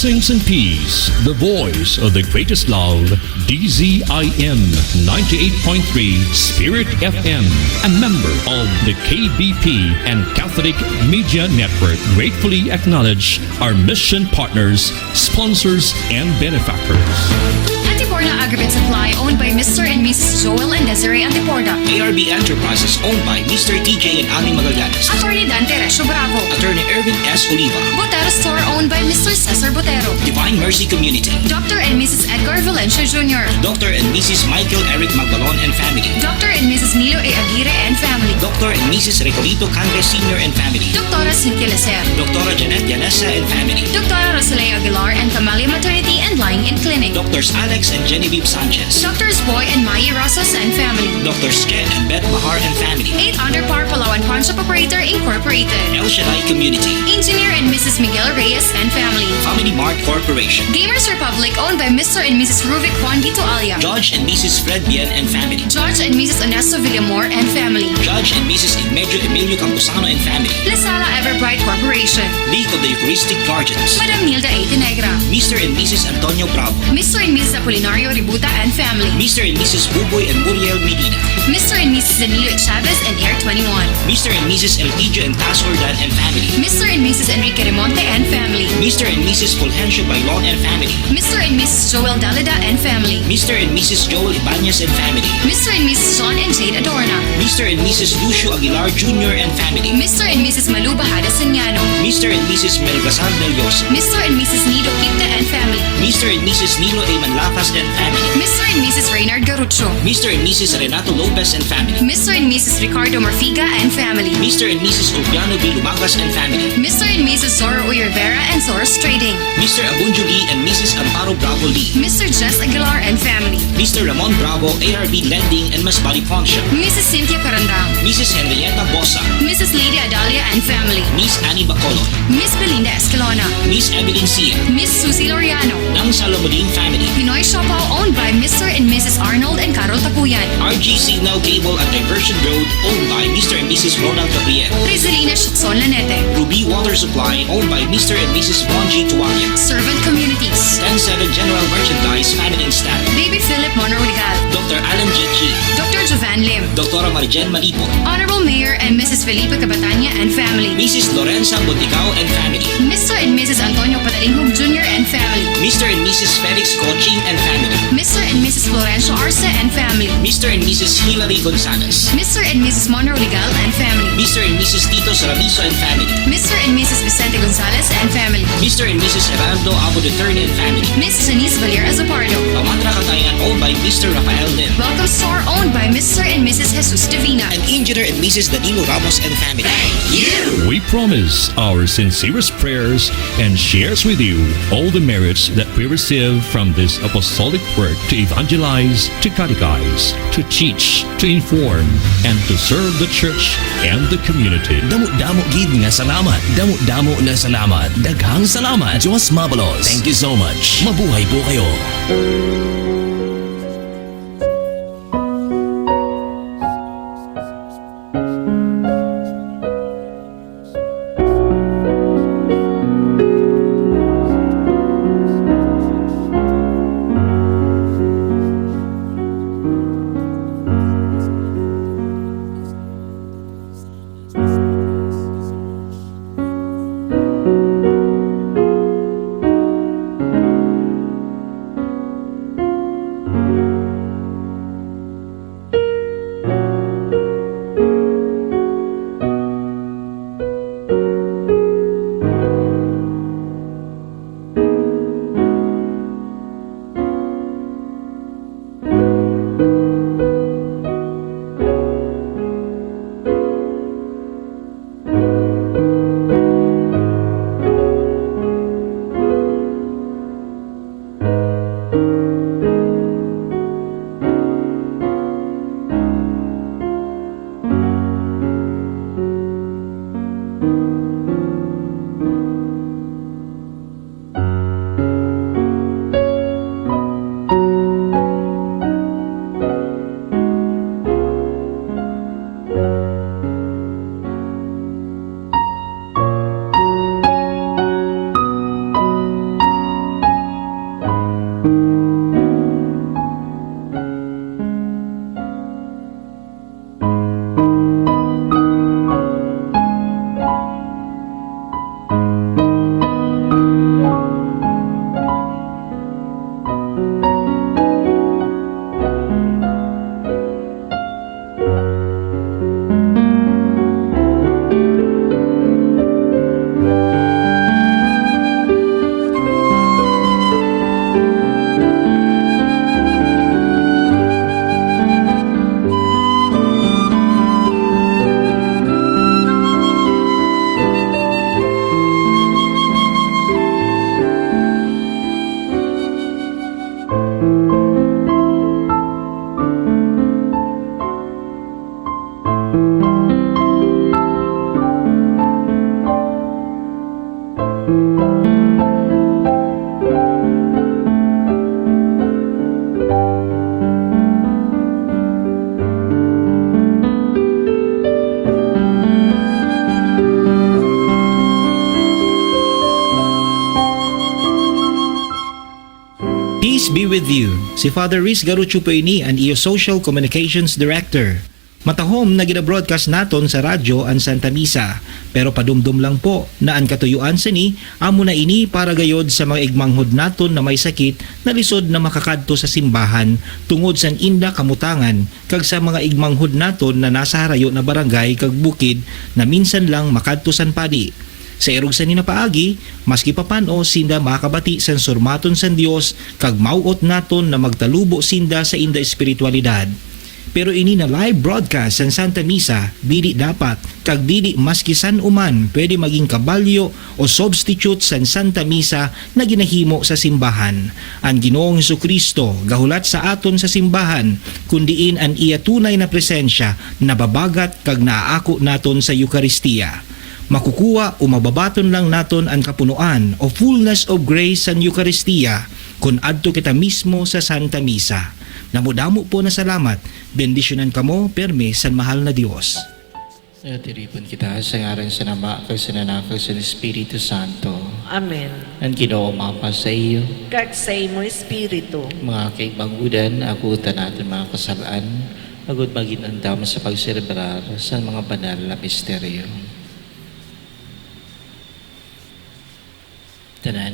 Blessings and peace, the voice of the greatest love, DZIM 98.3 Spirit FM, a member of the KBP and Catholic Media Network, gratefully acknowledge our mission partners, sponsors, and benefactors. Antiporda Aggregate Supply, owned by Mr. and Mrs. Joel and Desiree Antiporda. ARB Enterprises, owned by Mr. TJ and Ali Magallanes. Attorney Dante Resio Bravo. Attorney Erwin S. Oliva. Botero Store, owned by Mr. Cesar Botero. Divine Mercy Community. Dr. and Mrs. Edgar Valencia Jr. Dr. and Mrs. Michael Eric Magbalon and family. Dr. and Mrs. Nilo A. Aguirre and family. Dr. and Mrs. Recolito Cantes Sr. and family. Doctora Cynthia Lecer. Dr. Janet Yanesa and family. Doctora Rosalea Aguilar and Camalia Maternity and Lying-in Clinic. Drs. Alex and Genevieve Sanchez. Drs. Boy and Mai Rosas and family. Drs. Ken and Beth Bahar and family. 8 Under Par Palawan Pawn Shop Operator Incorporated. El Shaddai Community. Engineer and Mrs. Miguel Reyes and family. Family Mart Corporation. Gamers Republic, owned by Mr. and Mrs. Rubik Juan Vito Alia. Judge and Mrs. Fred Bien and family. Judge and Mrs. Ernesto Villamor and family. Judge and Mrs. Igmedio Emilio Camposano and family. La Sala Everbright Corporation. League of the Eucharistic Guardians. Madam Nilda A. Tinegra. Mr. and Mrs. Antonio Bravo. Mr. and Mrs. Apolinario Ributa and family. Mr. and Mrs. Buboy and Muriel Medina. Mr. and Mrs. Danilo Chavez and Air 21. Mr. and Mrs. Elpidio and Taz Ordan and family. Mr. and Mrs. Enrique Remonte and family. Mr. and Mrs. Fulgencio Bailon and family. Mr. and Mrs. Joel Dalida and family. Mr. and Mrs. Joel Ibanez and family. Mr. and Mrs. John and Jade Adorna. Mr. and Mrs. Lucio Aguilar Jr. and family. Mr. and Mrs. Malu Bajada Siniano. Mr. and Mrs. Melgasan Del Yosa. Mr. and Mrs. Nido Quinta and family. Mr. and Mrs. Nilo A. Manlacas and family. Mr. and Mrs. Reynard Garucho. Mr. and Mrs. Renato Lopez and family. Mr. and Mrs. Ricardo Morfiga and family. Mr. and Mrs. Ulpiano B. Lumagas and family. Mr. and Mrs. Zora Uy Rivera and Zora's Trading. Mr. Abunjo Lee and Mrs. Amparo Bravo Lee. Mr. Jess Aguilar and family. Mr. Ramon Bravo, ARB Lending and Masbali Pawn Shop. Mrs. Cynthia Carandang. Mrs. Henrietta Bosa. Mrs. Lady Adalia and family. Miss Annie Bacolod. Miss Belinda Escalona. Miss Evelyn Sia. Miss Susie Loriano. Ng Salomodin family. Pinoy Siopaw, owned by Mr. and Mrs. Arnold and Carol Tapuyan. RG Signal Cable at Diversion Road, owned by Mr. and Mrs. Ronald Gabriel. Rizalina Shetson Lanete. Ruby Water Supply, owned by Mr. and Mrs. Bonji Tuwalia. Servant Communities. 10-7 General Merchandise Family and Staff. Baby Philip Monroe Legal. Dr. Alan G. Chi. Dr. Jovan Lim. Dr. Marijen Malipo. Honorable Mayor and Mrs. Felipe Cabatanya and family. Mrs. Lorenza Boticao and family. Mr. and Mrs. Antonio Patalinghog Jr. and family. Mr. and Mrs. Felix Coaching and family. Mr. and Mrs. Florencio Arce and family. Mr. and Mrs. Hilary Gonzalez. Mr. and Mrs. Monroe Legal and family. Mr. and Mrs. Tito Saramiso and family. Mr. and Mrs. Vicente Gonzalez and family. Mr. and Mrs. Geraldo Abo Duterte and family. Miss Janice Valier Azapardo. Pamandra Katayan, owned by Mr. Rafael Lim. Welcome Store, owned by Mr. and Mrs. Jesus Divina. And Engineer and Mrs. Danilo Ramos and family. We promise our sincerest prayers and shares with you all the merits that we receive from this apostolic work to evangelize, to catechize, to teach, to inform, and to serve the church and the community. Damo gid nga salamat. Damo na salamat. Daghang salamat. Diyos mabalos. Thank you so much. Mabuhay po kayo. Peace be with you. Si Father Riz Garucho po ini ang iyo Social Communications Director. Matahom na gina-broadcast naton sa radyo ang Santa Misa, pero padumdum lang po na ang katuyuan sa ni amo na ini para gayod sa mga igmanghod naton na may sakit na lisod na makakadto sa simbahan tungod sa inda kamutangan kag sa mga igmanghod naton na nasa harayo na barangay kag bukid na minsan lang makadto san padi. Sa irog sa ninapaagi, maski papano sinda makabati san surmaton san Dios kag mauot naton na magtalubo sinda sa inda espiritualidad. Pero ini na live broadcast sa Santa Misa, dili dapat kag dili maski san uman pwede maging kabalyo o substitute sa Santa Misa na ginahimo sa simbahan. Ang Ginoong Hesukristo gahulat sa aton sa simbahan kundiin ang iya tunay na presensya na babagat kag naaako naton sa Eukaristiya. Makukuha o mababaton lang naton ang kapunuan o fullness of grace sa Eukaristiya kung adto kita mismo sa Santa Misa. Namudamo po na salamat. Bendisyonan kamo, perme, sa mahal na Diyos. Natiripon kita sa ngaran sa Nama, kag sa Anak, kag sa Espiritu Santo. Amen. Ang Ginoo mapa sa iyo, Kag sa imo espiritu. mga kaibangudan, agutan natin mga kasalaan, agud maginandam sa pagselebrar sa mga banal na misteryo. Tanan,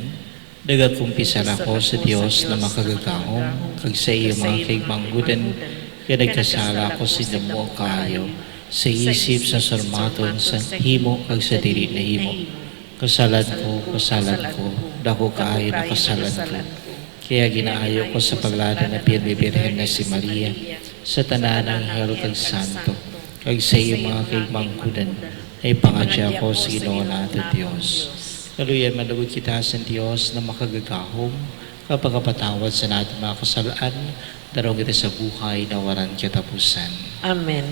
dagat kumpisar ako sa Diyos na makagagahong, kag sa iyo mga kaibanggudan, kaya nagkasala ako sa mo kayo, sa isip, sa sarmaton, sa himo, kag sa dili na himo. Kasalan ko, dako kaayo na kasalan ko. Kaya ginaayo ko sa paglada na pinibirhen na si Maria, sa tanan ng hero kag santo, kag sa iyo mga kaibanggudan, ay pangadya ko sa Ginoo natin Diyos. Kaluyan malugod kita sa Diyos na makagagahom kapag kapatawad sa natin mga kasalaan, darong kita sa buhay na waran katapusan. Amen.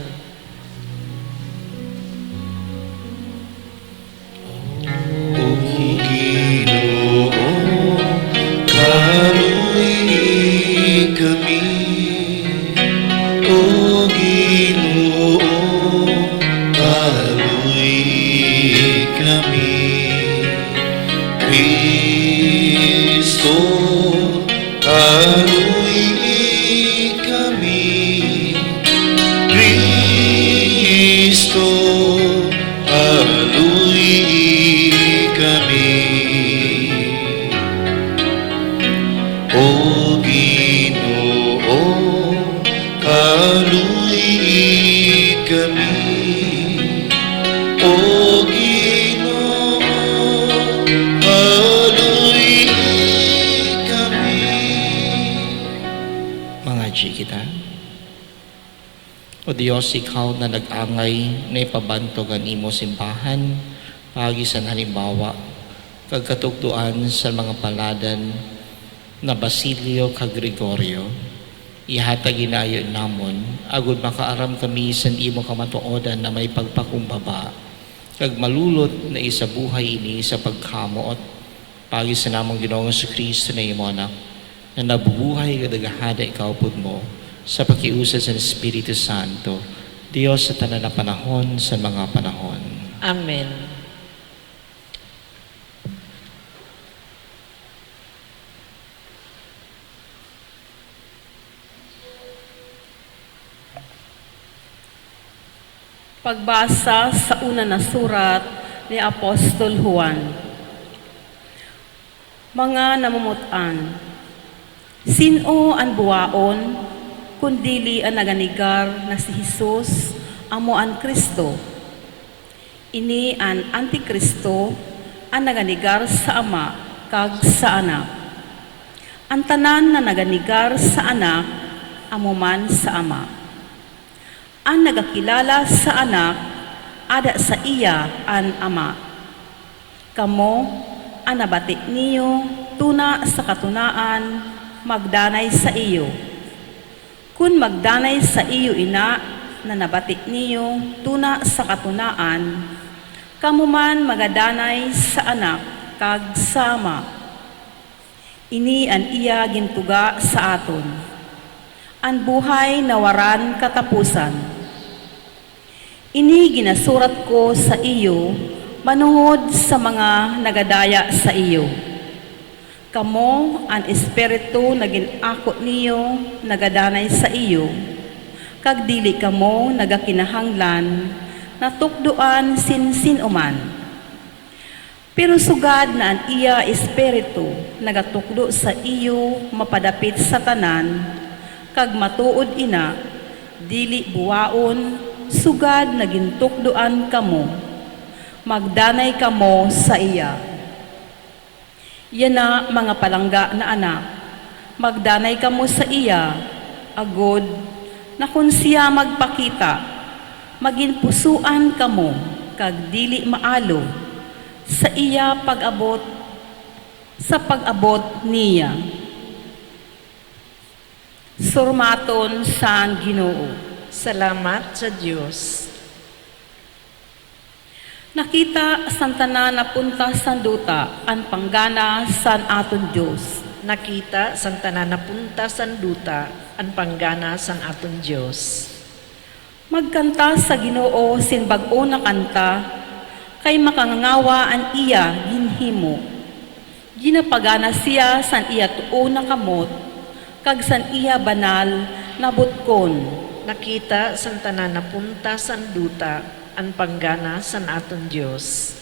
O Diyos, ikaw na nag-angay na ipabantog ang imo simbahan, pagi sa halimbawa, kagkatugduan sa mga paladan na Basilio kag Gregorio, ihatag ginayo namon, agud makaaram kami sa imo kamatuodan na may pagpakumbaba, kag malulot na isabuhay ini sa pagkamuot, pagi sa namong Ginoong Jesucristo na imo anak, na nabubuhay kadagahada ikaw pud mo, sa pakiusap sa Espiritu Santo, Diyos sa tanan na panahon sa mga panahon. Amen. Pagbasa sa una na surat ni Apostol Juan. Mga namumutan, sino ang buwaon kundili ang naganigar na si Jesus amo ang Kristo. Ini ang Antikristo ang naganigar sa Ama kag sa Anak. Ang tanan na naganigar sa Anak amo man sa Ama. Ang nagakilala sa Anak ada sa iya ang Ama. Kamo ang nabati niyo tuna sa katunaan magdanay sa iyo. Kung magdanay sa iyo ina na nabatik niyo tuna sa katunaan, kamuman magadanay sa anak kag sa ama. Ini an iya gintuga sa aton. An buhay na waran katapusan. Ini ginasurat ko sa iyo manuhod sa mga nagadaya sa iyo. Kamo ang espiritu na ginakot niyo nagadanay sa iyo, kag dili kamo nagakinahanglan na tukduan sin uman. Pero sugad na ang iya espiritu nagatukdo sa iyo mapadapit sa tanan, kag matuod ina, dili buwaon, sugad na gintukduan kamo, magdanay kamo sa iya. Yan na mga palangga na anak, magdanay kamo sa iya, agod na kung siya magpakita, maging pusuan kamo, kag dili maalo, sa iya sa pag-abot niya. Surmaton sa Ginoo. Salamat sa Diyos. Nakita santana na punta sa duta ang panggana san aton Diyos. Nakita sang tanan na punta san duta ang panggana sang aton Diyos. Magkanta sa Ginoo sin bag-o na kanta, kay makangangawa ang iya ginhimo. Ginapagana siya san iya tuo na kamot, kag san iya banal na butkon. Nakita sang tanan na punta san duta ang panggana san aton Diyos.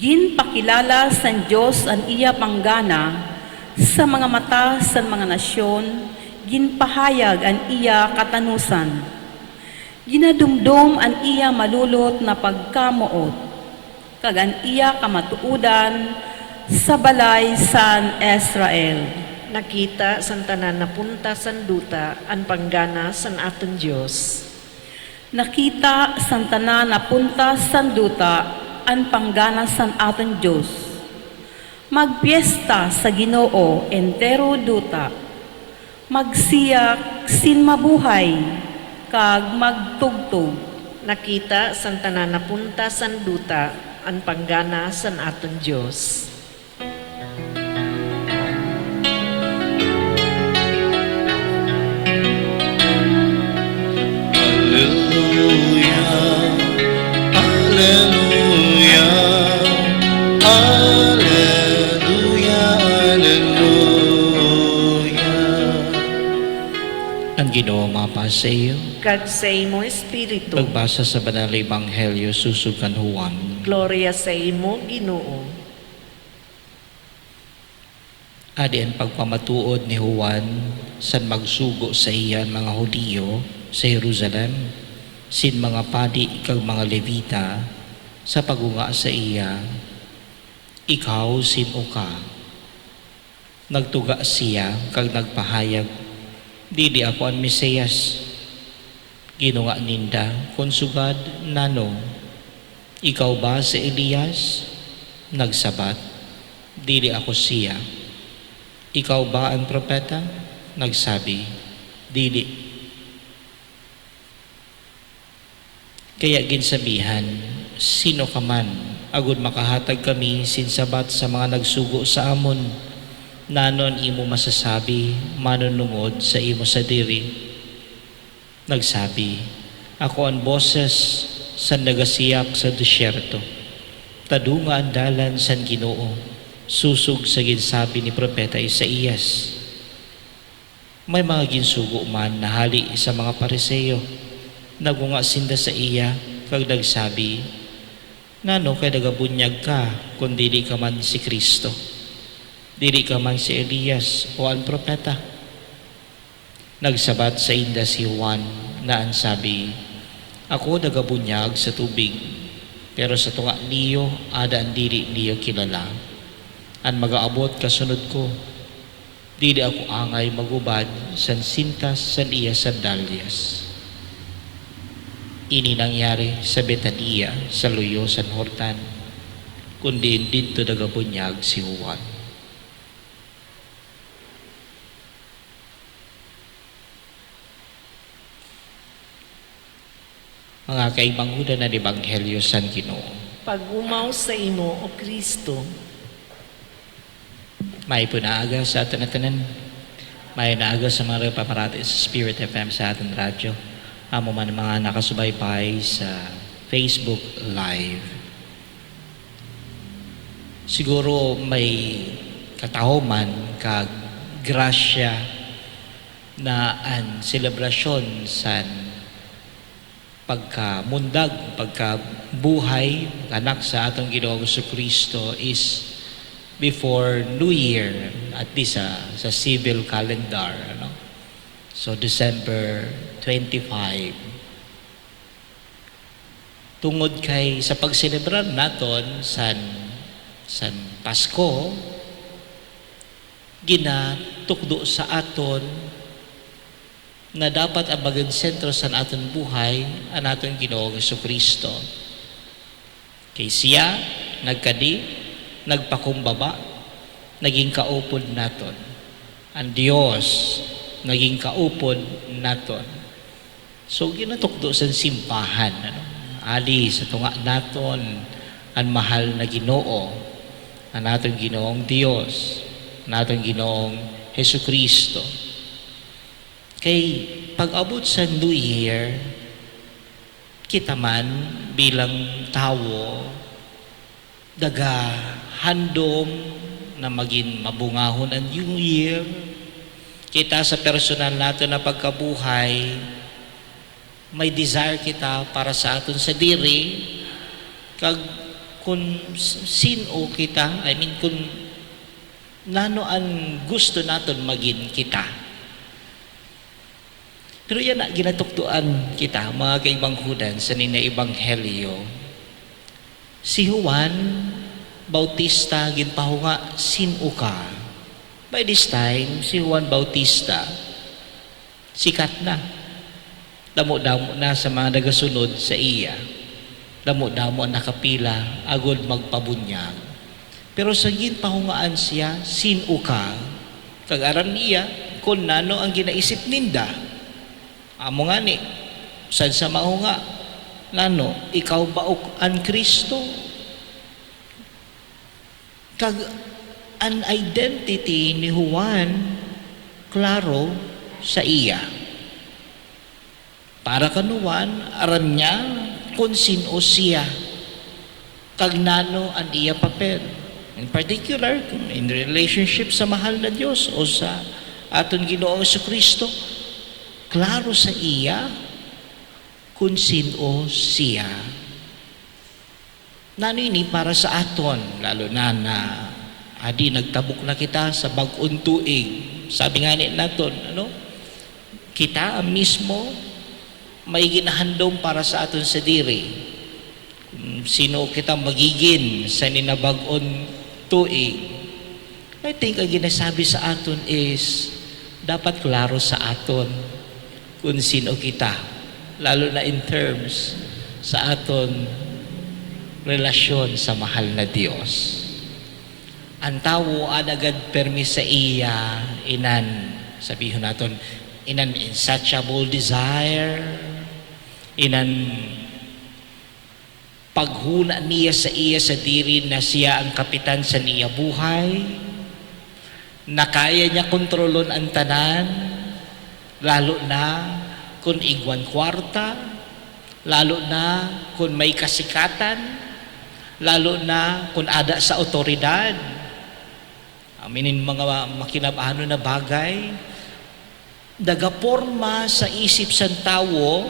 Ginpakilala san Diyos ang iya panggana sa mga mata san mga nasyon, ginpahayag ang iya katanusan. Ginadumdum ang iya malulot na pagkamuot, kag ang iya kamatuudan sa balay san Israel. Nakita sang tanan na punta san duta ang panggana san aton Diyos. Nakita santana na punta san duta ang panggana san aton Diyos. Magpiesta sa Ginoo entero duta, magsiyak sin mabuhay, kag magtugtog. Nakita sang tanan na punta san duta ang panggana san aton Diyos. Ang Ginoo mapa sa iyo. Kag sa imo Espiritu, Pagbasa sa Banal na Ebanghelyo susukan Juan. gloria sa imo Ginoo. Adi ang pagpamatuod ni Juan san magsugo sa iyan mga Hudiyo sa Jerusalem, sin mga padi kag mga Levita sa pagunga sa iya. Ikaw sino ka? Nagtuga siya kag nagpahayag, dili ako ang Mesiyas. Ginunga ninda, konsugad nano, ikaw ba si Elias? Nagsabat, dili ako siya. Ikaw ba ang propeta? Nagsabi, dili. Kaya ginsabihan, sino ka man, agud makahatag kami sinsabat sa mga nagsugo sa amon, nanon imo masasabi, manunungod sa imo sa diri. Nagsabi, ako ang boses sa nagasiyak sa desyerto, tadunga ang dalan san Ginoo, susug sa ginsabi ni propeta Isaías. May mga ginsugo man na hali sa mga Pariseo, nagunga sinda sa iya, kag nagsabi, ngano kay nagabunyag ka kung dili ka man si Kristo, dili ka man si Elias o ang propeta. Nagsabat sa inda si Juan na ang sabi, ako nagabunyag sa tubig, pero sa tunga niyo ada ang dili niyo kilala. Ang magaabot kasunod ko, dili ako angay magubad san sintas san iya sandalyas. Ini nangyari sa Betania sa luyo San Hortan, kundi dito nagabunyag si Juan. Mga kaibanghuda na Ebanghelyo san Ginoo. Pagumaw sa imo, O Kristo. May punaaga sa atin na tanan. May naaga sa mga paparati sa Spirit FM sa atin radyo. Amo man mga nakasubaybay sa Facebook Live. Siguro may katahoman kag grasya na ang selebrasyon san pagkamundag, pagkabuhay anak sa atong Ginoong Jesucristo is before New Year, at least sa civil calendar, ano? So December 25. Tungod kay sa pagselebrar naton san Pasko, ginatukdo sa aton na dapat ang maging sentro sa aton buhay ang aton Ginoong Jesucristo. Kay siya nagkadi, nagpakumbaba, naging kaupod naton. Ang Dios naging kaupod naton. So ginatukdo sa simbahan, ano? Ali sa tunga naton ang mahal na Ginoo, ang aton Ginoong Dios, ang aton Ginoong Jesucristo. Kay pag-abot sa New Year, kita man bilang tao daga handom na maging mabungahon ang New Year. Kita sa personal nato na pagkabuhay, may desire kita para sa aton sa diri, kag kung sino kita, kung nano ang gusto naton maging kita. Pero yan na ginatuktuan kita, mga kaibanghudan, sa nina Ebanghelyo. Si Juan Bautista ginpahunga, sino ka? By this time, si Juan Bautista, sikat na. Damo-damo na sa mga nagasunod sa iya. Damo-damo ang nakapila, agod magpabunyag. Pero sa ginpahungaan siya, sino ka? Kag-aram niya, kung nano ang ginaisip ninda. Amo nga ni, saan sa mahunga? Nano, ikaw ba ang Kristo? Kag an identity ni Juan, klaro sa iya. Para kanuan, aram niya kung sino siya. Kag nano ang iya papel. In particular, in relationship sa mahal na Diyos o sa aton Ginoong Jesucristo, klaro sa iya kung sino siya. Nano ini para sa aton, lalo na adi nagtabok na kita sa bag-ong tuig. Sabi nga ni naton, ano? Kita mismo may ginahandom para sa aton sa diri. Kung sino kita magiging sa ninabag-ong tuig. I think ang ginasabi sa aton is dapat klaro sa aton kung sino kita, lalo na in terms sa aton relasyon sa mahal na Diyos. Ang tao agad permis sa iya sabihin natin, inan insatiable desire, inan paghuna niya sa iya sa diri na siya ang kapitan sa niya buhay, na kaya niya kontrolon ang tanan, lalo na kung igwan kwarta, lalo na kung may kasikatan, lalo na kung ada sa otoridad. Aminin mga makinabano na bagay, dagaporma sa isip sa tao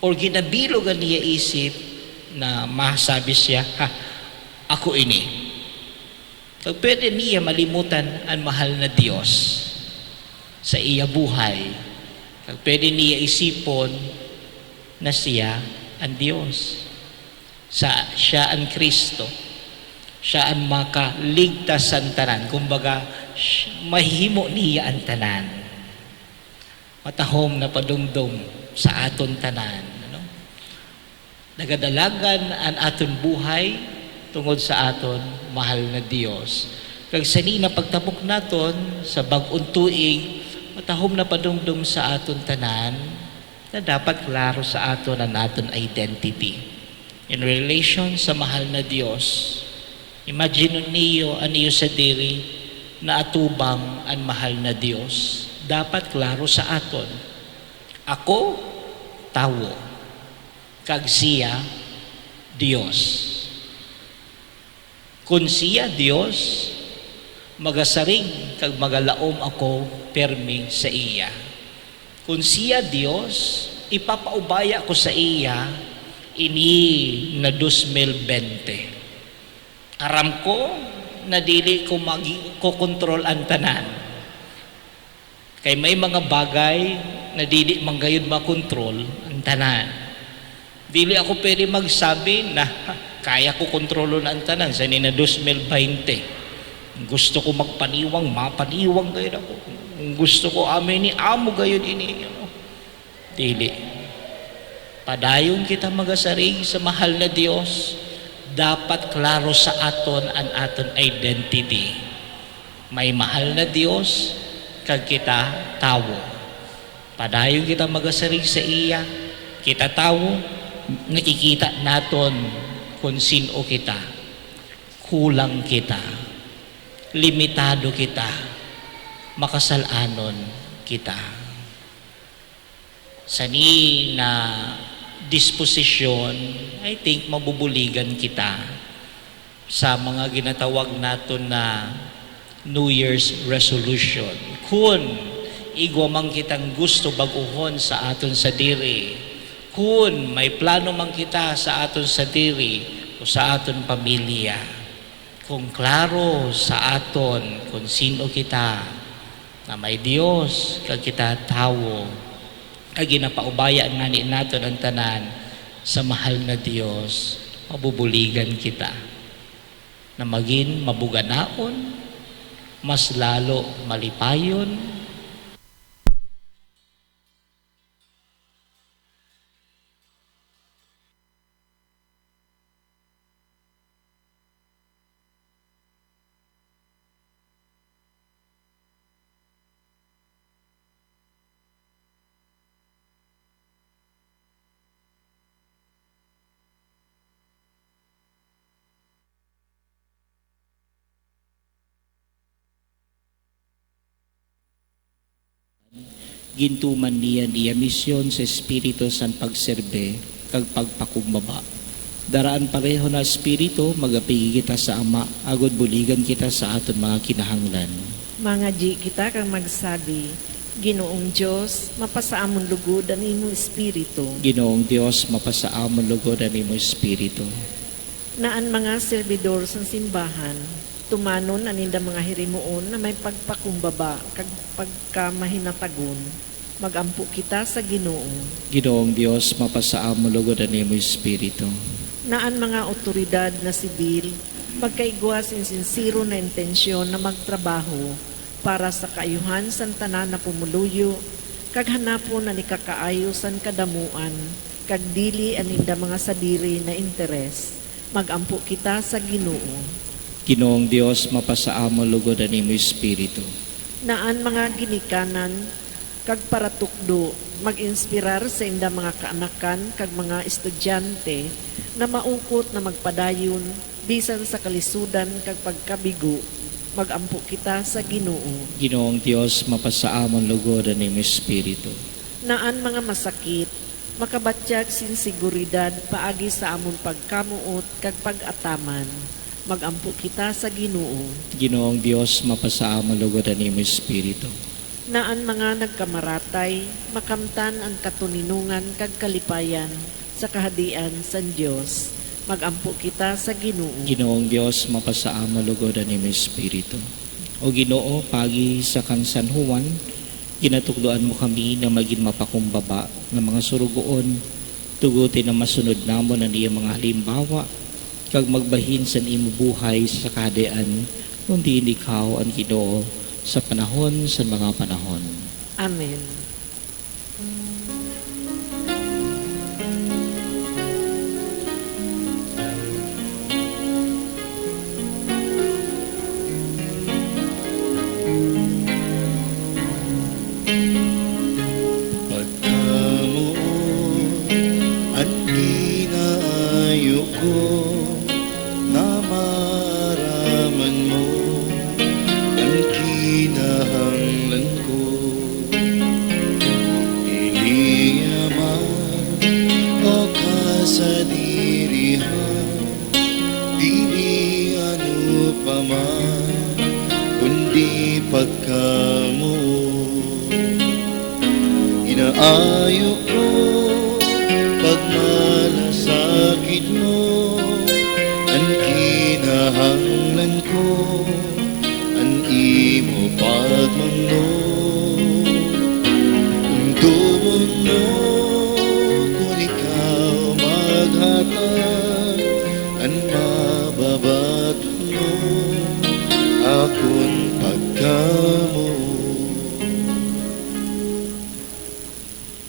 o ginabilogan niya isip na masabi siya, ako ini. So, pwede niya malimutan ang mahal na Diyos sa iya buhay. Pwede niya isipon na siya ang Diyos. Siya ang Kristo. Siya ang makaligtas sa tanan. Kumbaga, mahimo niya ang tanan. Matahom na padumdum sa aton tanan. Ano? Nagadalagan ang aton buhay tungod sa aton mahal na Dios. Kag sanina pagtabok naton sa bag-ong tuig, matahom na padumdum sa aton tanan na dapat klaro sa aton ang aton identity. In relation sa mahal na Dios, imagine niyo aniyo sa diri na atubang ang mahal na Dios. Dapat klaro sa aton. Ako, tawo. Kag siya, Dios. Kun siya Dios, magasarig kag magalaom ako permi sa iya. Kun siya Dios, ipapaubaya ko sa iya ini na 2020. Aram ko na dili ko ko-control ang tanan. Kay may mga bagay na dili manggayud makontrol ang tanan. Dili ako pwede magsabi na kaya ko kontrolon ang tanan sa ni na 2020. Gusto ko magpaniwang, mapaniwang gayud ako. Gusto ko amin ni amo gayud ini. Dili. Padayon kita magasarig sa mahal na Dios. Dapat klaro sa aton ang aton identity. May mahal na Dios kag kita tawo. Padayon kita magasarig sa iya. Kita tawo, nakikita naton kung sino kita. Kulang kita. Limitado kita. Makasalanon kita. Sani na disposition, I think mabubuligan kita sa mga ginatawag naton na New Year's resolution. Kung igwa man kitang gusto baguhon sa aton sa diri, kung may plano man kita sa aton sa diri o sa aton pamilya, kung klaro sa aton kung sino kita, na may Dios kag kita tawo, kag ginapaubaya nga ni naton ang tanan sa mahal na Dios, mabubuligan kita na maging mabuganaon, mas lalo malipayon, gintuman niya misyon sa Espiritu san pagserbe kag pagpakumbaba. Daraan pareho na Espiritu, magapigi kita sa Ama, agod buligan kita sa aton mga kinahanglan. Mga G kita kang magsabi, Ginoong Diyos, mapasaamon lugod ang imo Espiritu. Ginoong Dios, mapasaamon lugod ang imo Espiritu. Naan mga servidor sa simbahan, tumanon aninda mga hirimuon na may pagpakumbaba kag pagkamahinatagon. Magampo kita sa Ginoo. Ginoong Dios, mapasaamon lugod ang imo Espiritu. Naan mga otoridad na sibil, magkaigwa sinsiro na intensyon na magtrabaho para sa kaayuhan san tanan na pumuluyo, kag hanapon na nikakaayo san kadamuan, kag dili aninda mga sadiri na interes. Magampo kita sa Ginoo. Ginoong Dios, mapasaamon lugod ang imo Espiritu. Naan mga ginikanan, kag paratukdo, mag-inspirar sa inda mga kaanakan kag mga estudyante na maukot na magpadayon bisan sa kalisudan kag pagkabigo. Magampo kita sa Ginoo. Ginoong Dios, mapasaamon lugod ang imo Espiritu. Naan mga masakit, makabatyag sinsiguridad paagi sa amon pagkamuot kag pag-ataman. Magampo kita sa Ginoo. Ginoong Dios, mapasaamon lugod ang imo Espiritu. Naan mga nagkamaratay, makamtan ang katuninungan kag kalipayan sa kahadian san Dios. Magampo kita sa Ginoo. Ginoong Dios, mapasaamon lugod ang imo Espiritu. O Ginoo, pagi sa kang San Juan, ginatugdoan mo kami na maging mapakumbaba ng mga surugoon, tugutin na masunod namon ang iyang mga halimbawa, kag magbahin sa imo buhay sa kahadian, kundi ikaw ang Ginoo sa panahon sa mga panahon. Amen. Sa dirihan, dili ano pa man, kundi pagkamo. Inaayo ko pagmalasakit mo, ang kinahanglan ko, ang imo pagmangno. Kung tumon mo, kung ikaw maghatag, ang mababato mo, akon pagkamo.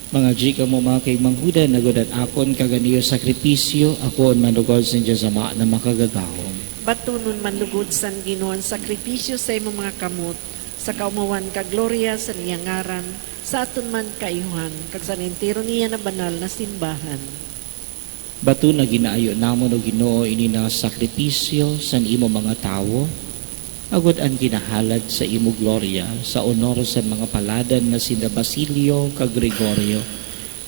Mga jika mo mga kay manghuda, nagudan akon kaganiyo sakripisyo, akon manugod sa Diyos Ama na makagagahom. Batunon manlugod san Ginoon sakripisyo sa imo mga kamot, sa kaumawan ka gloria sa niyang ngaran, sa aton man kaayuhan, kag sa entero niya na banal na simbahan. Bato na ginaayo namon o Ginoo ini na sakripisyo san imo mga tawo, agud ang ginahalad sa imo gloria sa honor sa mga paladan na sina Basilio kag Gregorio.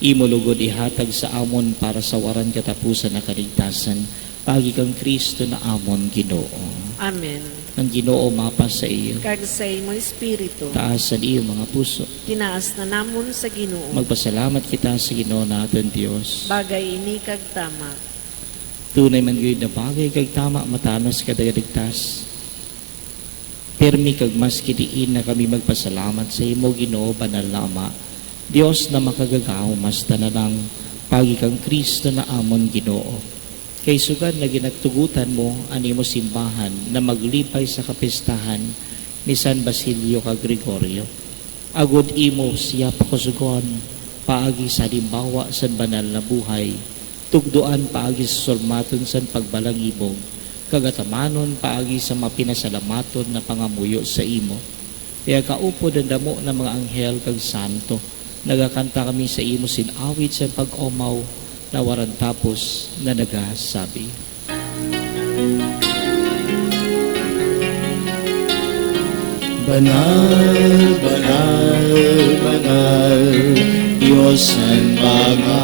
Imo lugod ihatag sa amon para sa waran katapusan na kaligtasan, pagi kang Kristo na amon Ginoo. Amen. Ang Ginoo mapas sa iyo, Kag sa imo espiritu, taasan iyo mga puso. tinaas na namon sa Ginoo. Magpasalamat kita sa Ginoo naton Dios. Bagay ini kag tama. Tunay man gyud na bagay kag tama matanos kadagdigtas. Permi kag mas kidiin na kami magpasalamat sa imo Ginoo banal na Ama, Dios na makagagaw mas tanalang pagi kang Kristo na amon Ginoo. Kay sugad na ginagtugutan mo ang imo simbahan na maglipay sa kapistahan ni San Basilio kag Gregorio. Agud imo siya pakusugon paagi sa limbawa sa banal na buhay, tugduan paagi sa sulmaton sa pagbalangibog, kagatamanon paagi sa mapinasalamaton na pangamuyo sa imo. Kaya kaupod ang damo ng mga anghel kag santo, nagakanta kami sa imo sinawit sa pag-omaw na waran tapos na nagasabi. Banal, banal, banal, Diyos ang mga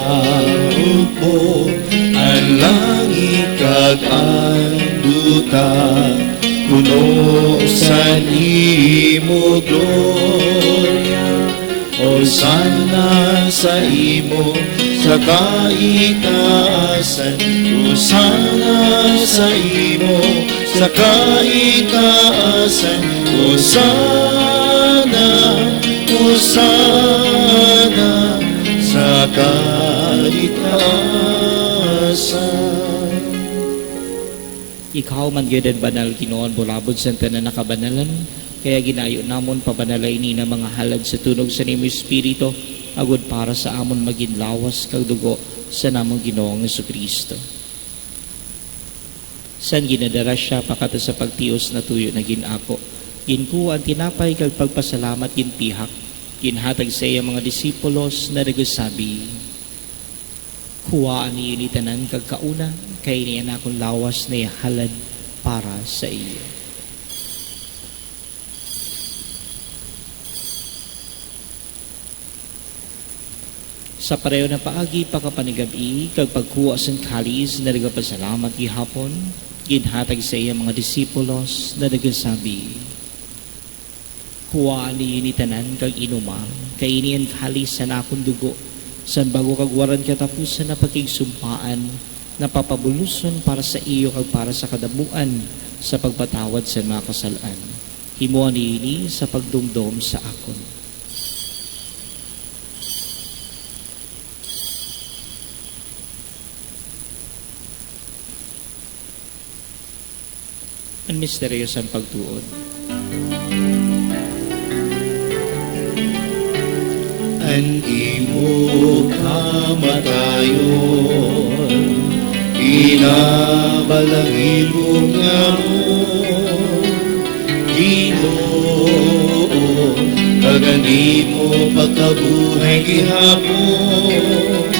upo, ang langit kag ang duta, puno sa imo gloria. Hosanna sa imo sa kaitaasan, Hosanna sa imo sa kaitaasan, Hosanna, Hosanna sa kaitaasan. Ikaw man gyud banal Ginoon bulabod sa tanan nakabanalan, kaya ginayo namon pabanalay ni na mga halad sa tunog sa nimo Espiritu, agud para sa amon maging lawas kag dugo sa namong Ginoong Jesucristo. San ginadara siya pakato sa pagtios na tuyo na ginako, ginkuha ang tinapay kag pagpasalamat ginpihak, ginhatag sa iya mga disipulos na nagsabi, kuhaan niyo ni tanan kag kauna, kay niya na akong lawas na halad para sa iyo. Sa pareho na paagi pakapanigabi kag pagkuha sa kalis na nagapasalamat gihapon, ginhatag sa iya mga disipulos na nagsabi, kuhaan niyo ni tanan kag inumang, kay niyan kalis sa nakong dugo, san bago kagwaran katapusan na pagkigsumpaan, na papabuluson para sa iyo kag para sa kadamuan sa pagpatawad sa mga kasalaan. Himuan niini sa pagdumdum sa akon. Ang misteryos ang pagtuon. Ang imo kamatayon, inabalangibog nga mo, Ginoo, kagani mo pagkabuhay gihapon,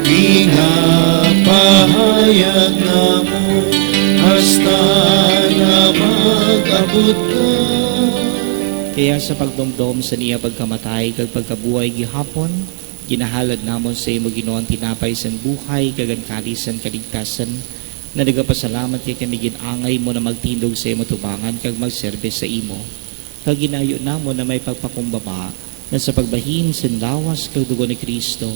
ginapahayag na mo, hasta na mag-abot ka. Kaya sa pagdomdom sa niya pagkamatay kag pagkabuhay gihapon, ginahalad namon sa imo Ginoo ang tinapay san buhay kag ang kalis san kaligtasan, na nagapasalamat kay kami ginangay mo na magtindog sa imo tubangan kag magserbes sa imo. Kag ginayo namo na may pagpakumbaba na sa pagbahin sa lawas kag dugo ni Kristo,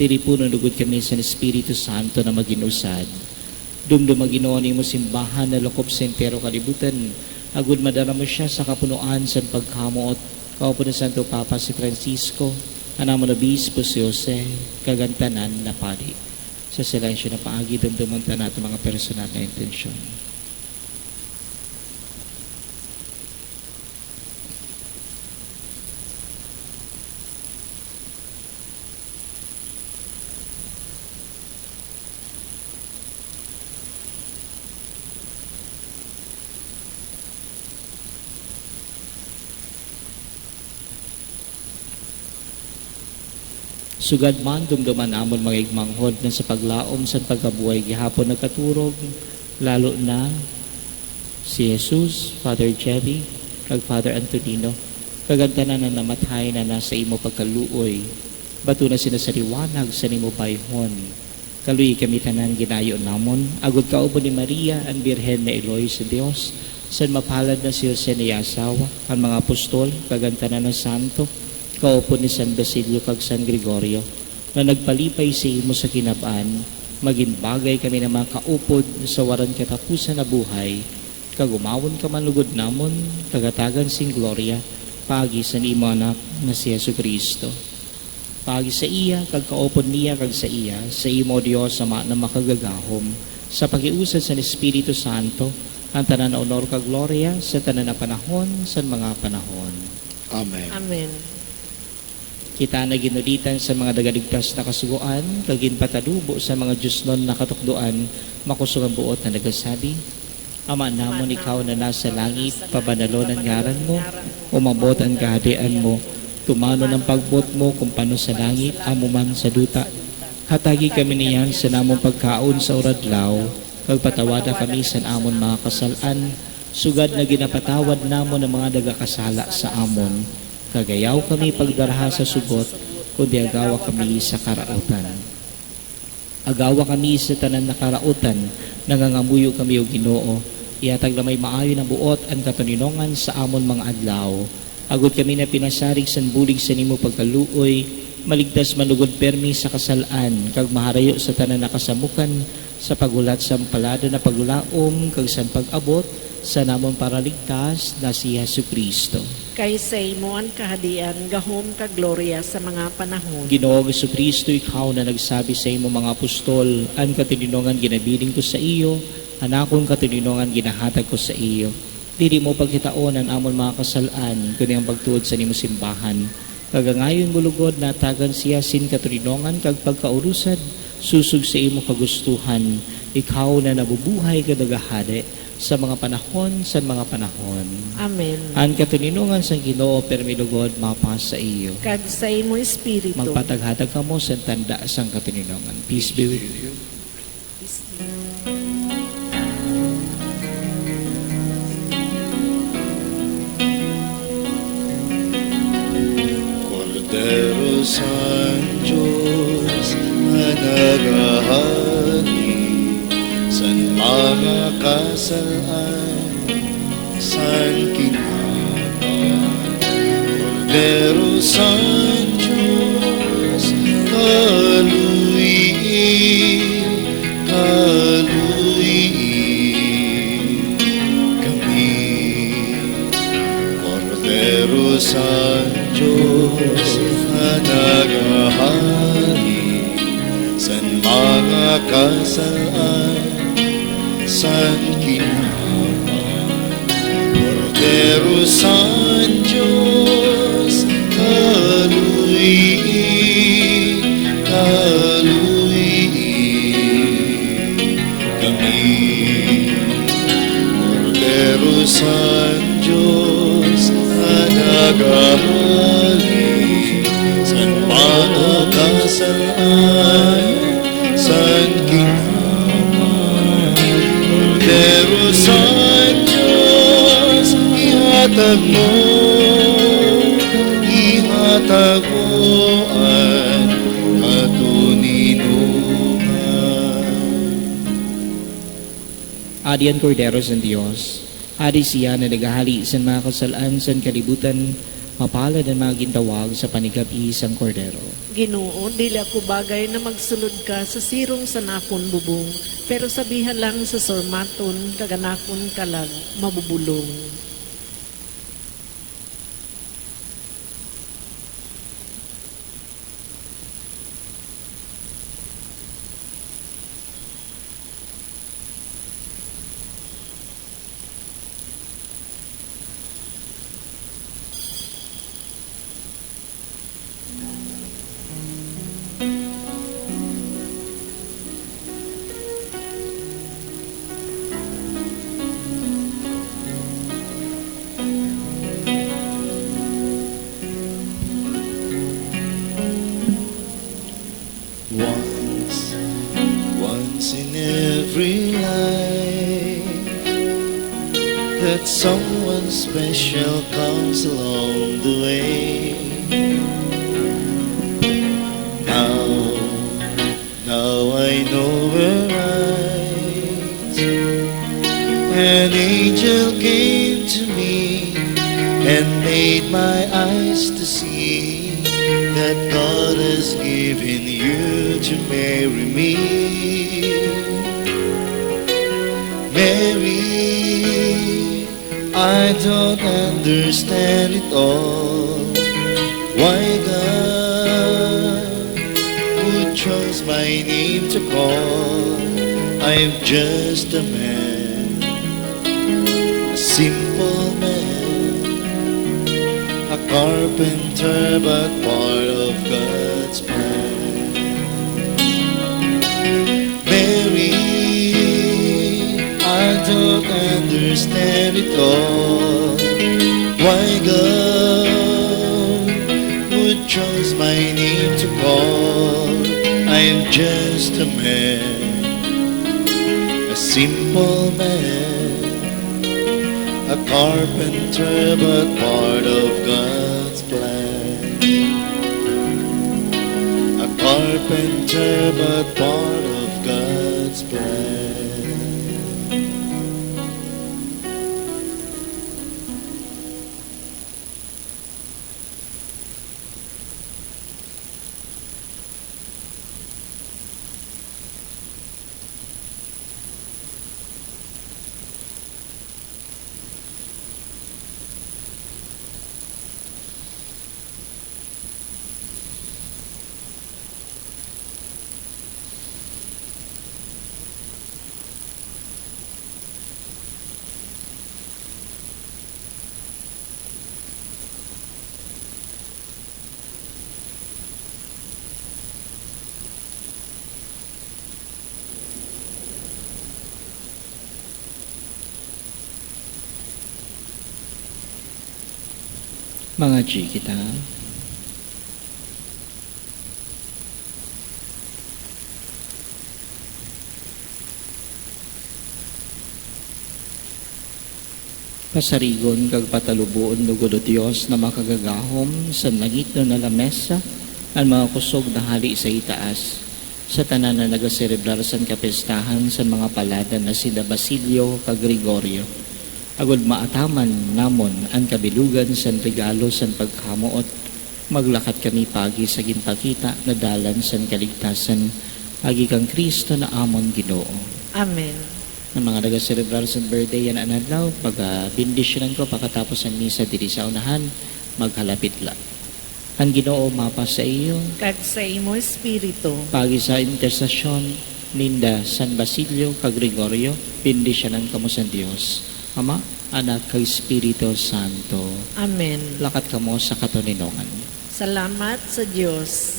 tiripuno nugod kami sa Espiritu Santo na maginusad. Dumdum Ginoo nimo simbahan na lokop sa entero kalibutan, agud madara mo siya sa kapunuan sa pagkamuot, kaupo ni Santo Papa si Francisco, anamo na Bispo si Jose, kagantanan na pari. Sa silensyo na paagi, dumduman ta natin mga personal na intensyon. Sugad man dumduman namon mga igmanghod na sa paglaom sa pagkabuhay gihapon nagkaturog, lalo na si Jesus, Father Jerry, kag Father Antonino, kagantanan na namatay na nasa imo pagkaluoy, bato na sinasariwanag sa nimo bayhon. Kaluy kami tanan ginayo namon, agud kaubo ni Maria, ang Birhen na Eloy sa Dios, san mapalad na si Jose ni asawa, ang mga apostol, kagantanan ng santo, kaupo ni San Basilio kag San Gregorio, na nagpalipay sa imo sa kinabaan, maging bagay kami na makaupod sa waran katapusan na buhay, kag umawon ka manlugod namon, kagatagan sing gloria, pagi sa imo anak na si Yesu Kristo. Pagi sa iya, kag kaupod niya kag sa iya, sa imo Dios ama na makagagahom, sa pagiusad sa Espiritu Santo, ang tanan na honor kag gloria sa tanan na panahon sa mga panahon. Amen. Amen. Kita na ginulitan sa mga dagaligtas na kasuguan, kagin patadubo sa mga Diyosnon na katukduan, makusugang buot na nagasabi, Ama namon ikaw na nasa langit, pabanalon ang ngaran mo, umabot ang kahadian mo, tumano ng pagbot mo kung paano sa langit, amo man sa duta. Hatagi kami niyan sa namong pagkaon sa uradlaw, kagpatawada kami sa amon mga kasalan, sugad na ginapatawad namon ng mga dagakasala sa amon, kagayaw kami pagdarha sa sugot, kundi agawa kami sa karautan. Agawa kami sa tanan na karautan, nangangamuyo kami o Ginoo, iatag na may maayo ng buot ang katuninongan sa amon mga adlaw. Agud kami na pinasarig san bulig sa nimo pagkaluoy, maligtas manugod permi sa kasalaan, kag maharayo sa tanan na kasamukan, sa pagulat sa palada na pagulaom, kag san pag-abot, sa namon paraligtas na si Yesu Kristo. Kay sa imo ang kahadian, gahom ka gloria sa mga panahon. Ginoo Yesu Kristo, ikaw na nagsabi sa imo mga apostol, ang katininongan ginabiling ko sa iyo, anakon katininongan ginahatag ko sa iyo. Dili mo pagkitaon ang amon mga kasalaan, kundi ang pagtuod sa nimo simbahan. Kagangayon bulugod na tagan siya sin katininongan kag pagkaurusad, susug sa imo kagustuhan, ikaw na nabubuhay kadagahade, sa mga panahon, sa mga panahon. Amen. Ang katuninongan sa Ginoo permilugod mapas sa iyo. Kag sa imo espiritu. Magpataghatag ka mo sa tanda sang katuninongan. Peace be with you. Cordero San Diyos na nagahari, san mga kasalaan, san kinaban. Cordero San Diyos, kaluiin, kaluiin kami. Cordero San Diyos na nagahari, san mga kasalaan, san kinaban. Cordero San Diyos, kaluiin, kaluiin kami. Cordero San Diyos na nagahari, san mga kasalaan, san kinaban. Cordero San Diyos, ihatag mo ang katuninongan. Adi ang kordero sa Diyos. Adi siya na naghahali sa mga kasalaan sa kalibutan, mapalad ang mga gintawag sa panigabi sang kordero. Ginoo, dili ako bagay na magsulod ka sa sirong sa nakon bubong, pero sabihan lang sa sormaton, kaganakon kalag mabubulong. Once in every life, that someone special comes along the way. Now I know we're right. An angel came to me and made my eyes to see that God has given you to marry me. Mary, I don't understand it all. Why God would chose my name to call? I'm just a man, a simple man, a carpenter but part of God's plan. Mary, I don't understand it all. Why God would chose my name to call? I'm just a man, a simple man, a carpenter but part of God's plan. A carpenter but part of God's plan. Mga G kita. Pasarigon kag patalubuon lugod o Dios na makagagahom sa langit no na lamesa ang mga kusog na hali sa itaas sa tanan na nagaserebrar sa kapestahan sa mga palada na sila Basilio kag Gregorio. Agod maataman namon ang kabilugan san regalo san pagkamuot, maglakat kami pagi sa ginpakita na dalan san kaligtasan, agi kang Kristo na amon Ginoo. Amen. Ng mga nag-celebrar sa birthday yan anadlaw, pag-bindisyonan ko pagkatapos ang misa diri sa unahan, maghalapit la. Ang Ginoo mapa sa iyo, Kag sa imo espiritu, pagi sa intersesyon, ninda San Basilio kag Gregorio, bindisyonan kamo sa Dios. Ama, Anak, kag Espiritu Santo. amen. Lakat kamo sa katuninongan. Salamat sa Diyos.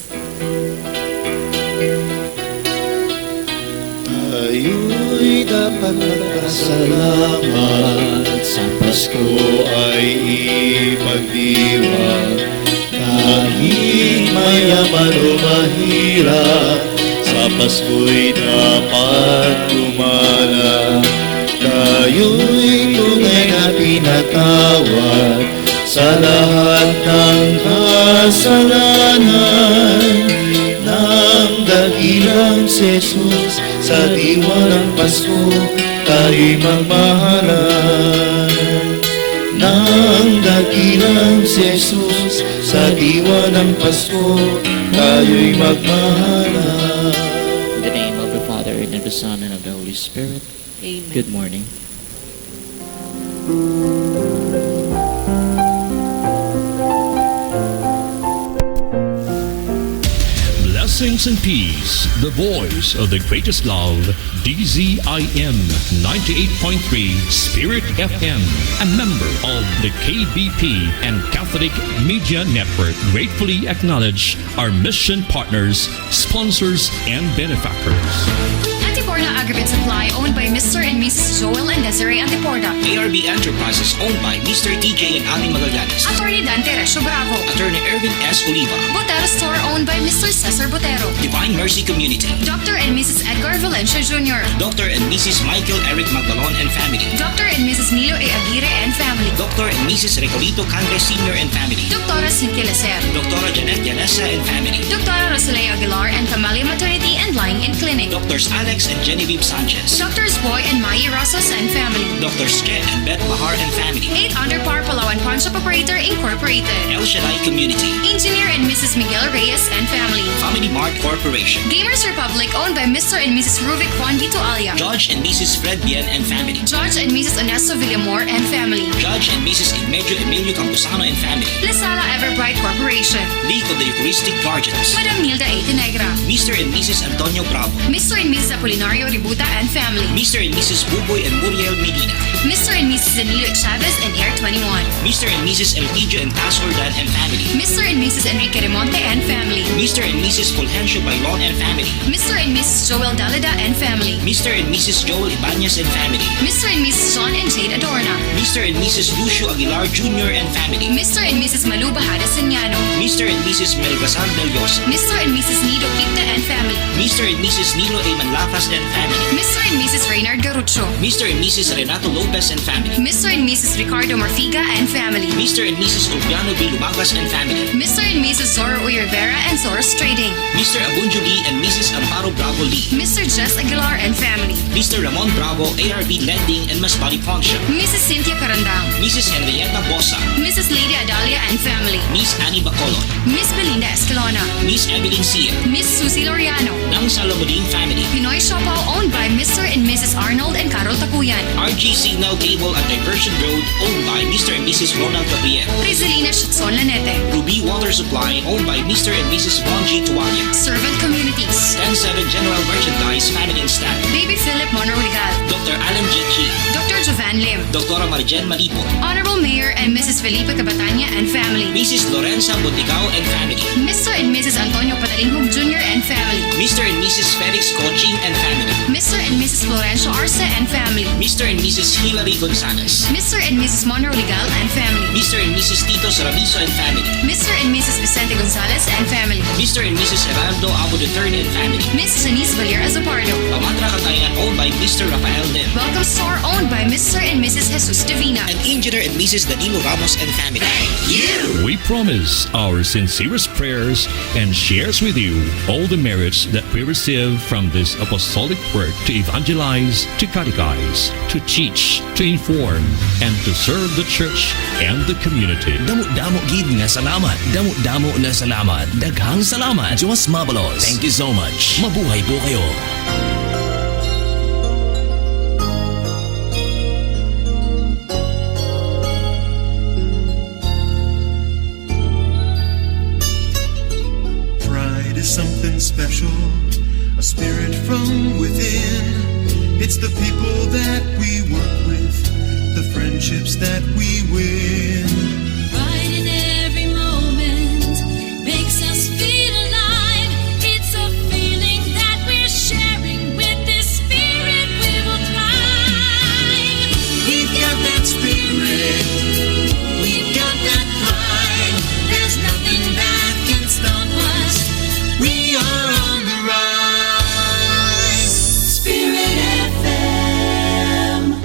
Tayo'y dapat magpasalamat, sa Pasko ay ipagdiwang. Kahit mayaman o mahirap, sa Pasko'y dapat kumala. Tayo'y tunay na pinatawad sa lahat ng kasalanan ng dakilang si Jesus. Jesus, sa diwa ng Pasko, tayo'y magmahalan. Nang dakilang si Jesus, sa diwa ng Pasko, tayo'y magmahalan. In the name of the Father, and of the Son, and of the Holy Spirit. Amen. Good morning. Blessings and peace, the voice of the greatest love, DZIM 98.3 Spirit FM, a member of the KBP and Catholic Media Network, gratefully acknowledge our mission partners, sponsors, and benefactors. Antiporna Aggregate Supply owned by Mr. and Mrs. Joel and Desiree Antiporda. ARB Enterprises owned by Mr. TJ and Ali Magallanes. Attorney Dante Resio Bravo. Attorney Erwin S. Oliva. Botero Store owned by Mr. Cesar Botero. Divine Mercy Community. Dr. and Mrs. Edgar Valencia Jr. Dr. and Mrs. Michael Eric Magbalon and family. Dr. and Mrs. Nilo A. Aguirre and family. Dr. and Mrs. Recolito Cangre Sr. and family. Doctora Cynthia Lecer. Dr. Janet Yanesa and family. Doctora Rosalea Aguilar and Camellia Maternity and Lying-in Clinic. Drs. Alex and Genevieve Sanchez. Doctors Boy and Mai Rosas and family. Drs. Che and Beth Bahar and family. 8 Under Par Palawan Pawn Shop Operator Incorporated. El Shaddai Community. Engineer and Mrs. Miguel Reyes and family. Family Mart Corporation. Gamers Republic owned by Mr. and Mrs. Ruvik Juan Vito Alia. Judge and Mrs. Fred Bien and family. Judge and Mrs. Ernesto Villamor and family. Judge and Mrs. Inmedio Emilio Campuzano and family. Lasala Everbright Corporation. League of the Eucharistic Guardians. Madam Nilda A. Tinegra. Mr. and Mrs. Antonio Bravo. Mr. and Mrs. Apolinario Ributa and family. Mr. and Mrs. Buboy and Muriel Medina. Mr. and Mrs. Danilo Chavez and Air 21. Mr. and Mrs. Elpidio and Taz Ordan and family. Mr. and Mrs. Enrique Remonte and family. Mr. and Mrs. Fulgencio Bailon and family. Mr. and Mrs. Joel Dalada and family. Mr. and Mrs. Joel Ibanez and family. Mr. and Mrs. John and Jade Adorna. Mr. and Mrs. Lucio Aguilar Jr. and family. Mr. and Mrs. Malu Bahada Sanyano. Mr. and Mrs. Melgasal Del Llosa. Mr. and Mrs. Nido Quinta and family. Mr. and Mrs. Nilo A. Manlacas and family. Mr. and Mrs. Reynard Garucho. Mr. and Mrs. Renato Lopez and family. Mr. and Mrs. Ricardo Morfiga and family. Mr. and Mrs. Ulpiano B. Lumagas and family. Mr. and Mrs. Zora Uy Rivera and Soros Trading. Mr. Abunjo Lee and Mrs. Amparo Bravo Lee. Mr. Jess Aguilar and family. Mr. Ramon Bravo, ARB Lending and Masbali Pawn Shop. Mrs. Cynthia Carandang. Mrs. Henrietta Bosa. Mrs. Lady Adalia and family. Miss Annie Bacolod. Miss Belinda Escalona. Miss Evelyn Sia. Miss Susie Loriano. Ng Salamudin family. Pinoy Siopaw owned by Mr. and Mrs. Arnold and Carol Takuyan. RG Signal Cable at Diversion Road owned by Mr. and Mrs. Ronald Gabriel. Rizalina Shatson Lanete. Ruby Water Supply owned by Mr. and Mrs. Ron G. Tualia. Servant Communities. 10-7 General Merchandise Family and Staff. Baby Philip Monroe Legal. Dr. Alan G. Chi. Dr. Jovan Lim. Dr. Marijen Malipo. Honorable Mayor and Mrs. Felipe Cabatanya and family. Mrs. Lorenza Botigao and family. Mr. and Mrs. Antonio Patalinghog Jr. and family. Mr. and Mrs. Felix Coaching and family. Mr. and Mrs. Florencio Arce and family. Mr. and Mrs. Hilary Gonzalez. Mr. and Mrs. Monroe Legal and family. Mr. and Mrs. Tito Sarabiso and family. Mr. and Mrs. Vicente Gonzalez and family. Mr. and Mrs. Heraldo Abo Duterte and family. Miss Janice Valier Azopardo. Pamatra Cagayan owned by Mr. Rafael Lim. Welcome Store owned by Mr. and Mrs. Jesus Divina. And Engineer and Mrs. Danilo Ramos and family. We promise our sincerest prayers and shares with you all the merits that we receive from this apostolic work to evangelize, to catechize, to teach, to inform, and to serve the church and the community. Damo gid nga salamat. Damo na salamat. Daghang salamat. Diyos mabalos. Thank you so much. Mabuhay po kayo. Pride is something special, a spirit from within. It's the people that we work with, the friendships that we win. Right in every moment makes us feel alive. It's a feeling that we're sharing with this spirit we will climb. We've got that spirit, we've got that pride. There's nothing that can stop us. We are on the rise. Spirit FM.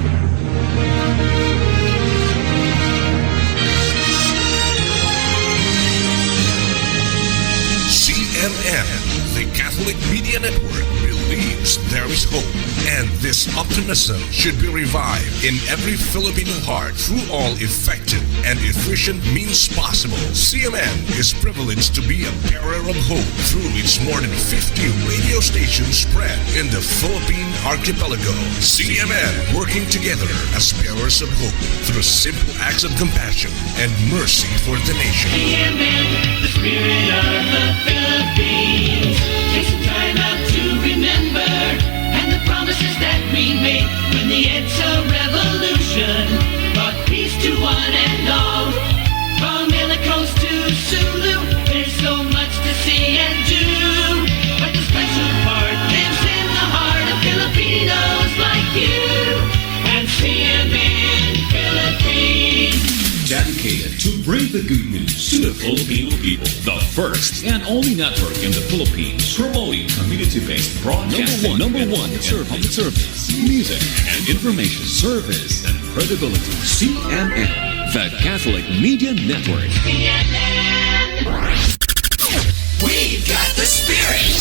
there is hope. And this optimism should be revived in every Filipino heart through all effective and efficient means possible. CMN is privileged to be a bearer of hope through its more than 50 radio stations spread in the Philippine archipelago. CMN working together as bearers of hope through simple acts of compassion and mercy for the nation. CMN, the spirit of the Philippines. Take some time out to remember and the promises that we made when the EDSA revolution brought peace to one and all. From Ilocos to Sulu, there's so much to see and do. But the special part lives in the heart of Filipinos like you and CMN Philippines. Dedicated to bring the good news to the Filipino people. The first and only network in the Philippines promoting community-based broadcasting. Number one in public service, music and information, service and credibility. CMN, the Catholic Media Network. We've got the spirit.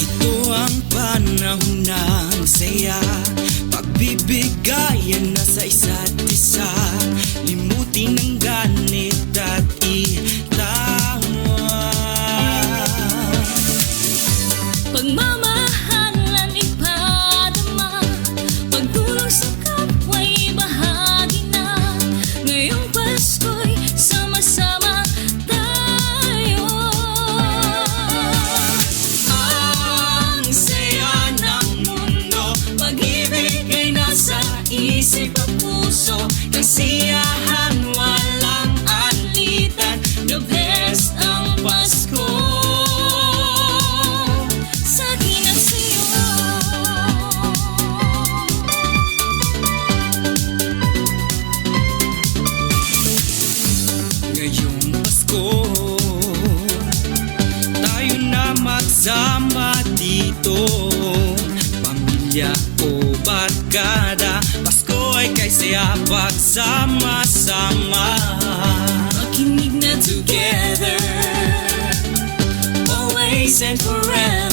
Ito ang panahon ng saya, pagbibigayan na sa isa't isa, limutin ang ganit at itawa. Pagmamahalan ipadama, pagtulong sa kapwa'y bahagi na. Ngayong Pasko'y sama-sama tayo. Ang saya ng mundo, pag-ibig ay nasa isip at puso, kasiyahan walang alitan, the best ang Pasko. Sa akin at sa'yo. Ngayong Pasko, tayo na magsama dito, pamilya o barkada, Pasko ay kay saya pagsama-sama. Makinig na Together, always and forever.